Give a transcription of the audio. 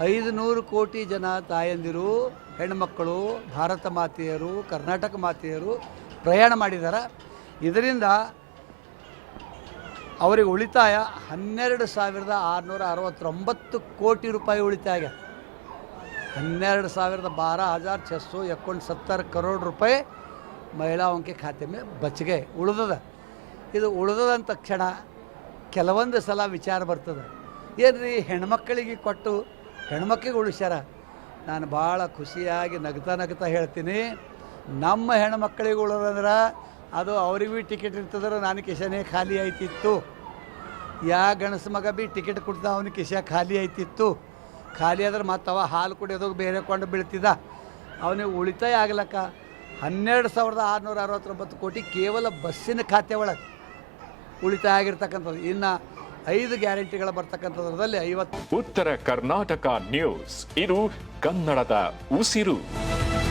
500 ಕೋಟಿ ಜನ ತಾಯಂದಿರು, ಹೆಣ್ಮಕ್ಕಳು, ಭಾರತ ಮಾತೆಯರು, ಕರ್ನಾಟಕ ಮಾತೆಯರು ಪ್ರಯಾಣ ಮಾಡಿದ್ದಾರೆ. ಇದರಿಂದ ಅವರಿಗೆ ಉಳಿತಾಯ 12,669 ಕೋಟಿ ರೂಪಾಯಿ ಉಳಿತಾಯ ಆಗ್ಯದ. 12,12,669 करोड़ रुपये महिलाओं के खाते में बच गए. ಉಳಿದದ ಇದು ಉಳಿದಂಥ ಕ್ಷಣ ಕೆಲವೊಂದು ಸಲ ವಿಚಾರ ಬರ್ತದೆ, ಏನ್ರಿ ಹೆಣ್ಮಕ್ಕಳಿಗೆ ಕೊಟ್ಟು ಹೆಣ್ಮಕ್ಳಿಗೆ ಉಳಿಸ್ಯಾರ. ನಾನು ಭಾಳ ಖುಷಿಯಾಗಿ ನಗ್ತಾ ಹೇಳ್ತೀನಿ, ನಮ್ಮ ಹೆಣ್ಮಕ್ಳಿಗೆ ಉಳಿದಂದ್ರೆ ಅದು ಅವ್ರಿಗೆ ಭೀ ಟಿಕೆಟ್ ಇರ್ತದ್ರೆ ನಾನು ಕಿಶನೇ ಖಾಲಿ ಆಯ್ತಿತ್ತು. ಯಾ ಗಣಸ ಮಗ ಭೀ ಟಿಕೆಟ್ ಕೊಡ್ತಾ ಅವನ ಕಿಶ ಖಾಲಿ ಆಯ್ತಿತ್ತು. ಖಾಲಿ ಆದ್ರೆ ಮತ್ತು ಅವ ಹಾಲು ಕುಡಿಯೋದಕ್ಕೆ ಬೇರೆ ಕೊಂಡು ಬೀಳ್ತಿದ್ದ. ಅವನಿಗೆ ಉಳಿತಾಯ ಆಗ್ಲಕ್ಕ 12,669 ಕೋಟಿ ಕೇವಲ ಬಸ್ಸಿನ ಖಾತೆ ಒಳಗೆ ಉಳಿತಾಯ ಆಗಿರ್ತಕ್ಕಂಥದ್ದು. ಇನ್ನು 5 ಗ್ಯಾರಂಟಿಗಳ ಬರ್ತಕ್ಕಂಥದ್ರಲ್ಲಿ 50. ಉತ್ತರ ಕರ್ನಾಟಕ ನ್ಯೂಸ್, ಇದು ಕನ್ನಡದ ಉಸಿರು.